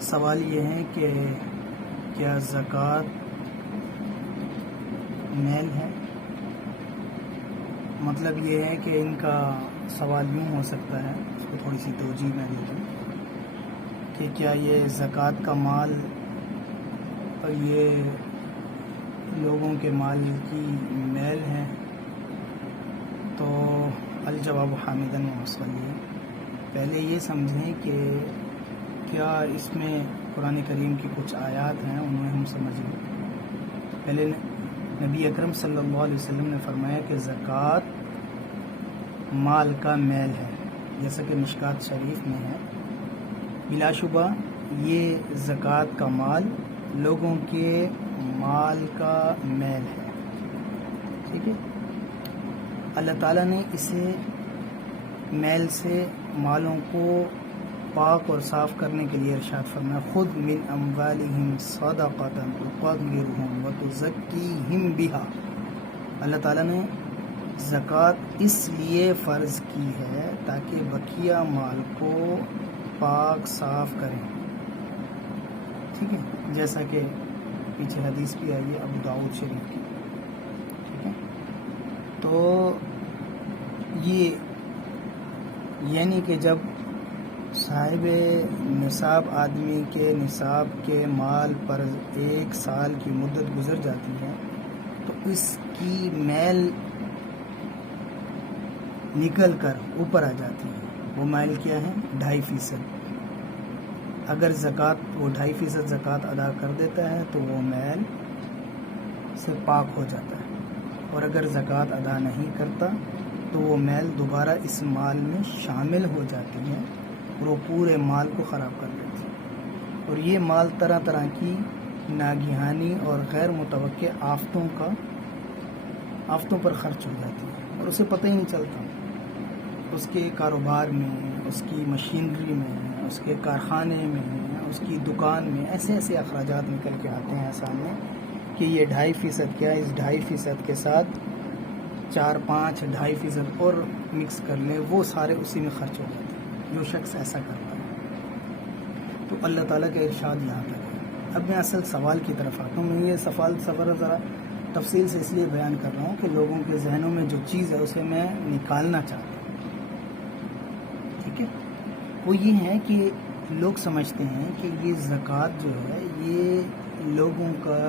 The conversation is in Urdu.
سوال یہ ہے کہ کیا زکوٰۃ میل ہے؟ مطلب یہ ہے کہ ان کا سوال یوں ہو سکتا ہے، اس کو تھوڑی سی توجیہ میں دے دوں کہ کیا یہ زکوٰۃ کا مال اور یہ لوگوں کے مال کی میل ہے؟ تو الجواب حامداً ومصلیا، پہلے یہ سمجھیں کہ کیا اس میں قرآن کریم کی کچھ آیات ہیں، انہیں ہم سمجھ لیں۔ پہلے نبی اکرم صلی اللہ علیہ وسلم نے فرمایا کہ زکوٰۃ مال کا میل ہے، جیسا کہ مشکات شریف میں ہے۔ بلا شبہ یہ زکوٰۃ کا مال لوگوں کے مال کا میل ہے، ٹھیک ہے۔ اللہ تعالیٰ نے اسے میل سے مالوں کو پاک اور صاف کرنے کے لیے ارشاد فرمایا، خذ من اموالہم صدقۃ تطہرھم وتزکیہم بہا۔ اللہ تعالیٰ نے زکوٰۃ اس لیے فرض کی ہے تاکہ بقیہ مال کو پاک صاف کریں، ٹھیک ہے، جیسا کہ پیچھے حدیث بھی آئی ہے ابو داؤد شریف کی، ٹھیک ہے۔ تو یہ یعنی کہ جب صاحب نصاب آدمی کے نصاب کے مال پر 1 سال کی مدت گزر جاتی ہے تو اس کی میل نکل کر اوپر آ جاتی ہے۔ وہ میل کیا ہے؟ 2.5%۔ اگر زکوٰۃ وہ 2.5% زکوٰۃ ادا کر دیتا ہے تو وہ میل سے پاک ہو جاتا ہے، اور اگر زکوٰۃ ادا نہیں کرتا تو وہ میل دوبارہ اس مال میں شامل ہو جاتی ہے اور وہ پورے مال کو خراب کر دیتی ہے۔ اور یہ مال طرح طرح کی ناگہانی اور غیر متوقع آفتوں پر خرچ ہو جاتی ہے اور اسے پتہ ہی نہیں چلتا۔ اس کے کاروبار میں، اس کی مشینری میں، اس کے کارخانے میں، اس کی دکان میں ایسے اخراجات نکل کے آتے ہیں سامنے کہ یہ 2.5% کیا، اس 2.5% کے ساتھ 4-5 2.5% اور مکس کر لیں، وہ سارے اسی میں خرچ ہو جاتے ہیں جو شخص ایسا کرتا ہے۔ تو اللہ تعالیٰ کا ارشاد یہاں تک ہے۔ اب میں اصل سوال کی طرف آتا ہوں۔ میں یہ سوال ذرا تفصیل سے اس لیے بیان کر رہا ہوں کہ لوگوں کے ذہنوں میں جو چیز ہے اسے میں نکالنا چاہتا ہوں، ٹھیک ہے۔ وہ یہ ہے کہ لوگ سمجھتے ہیں کہ یہ زکوٰۃ جو ہے یہ لوگوں کا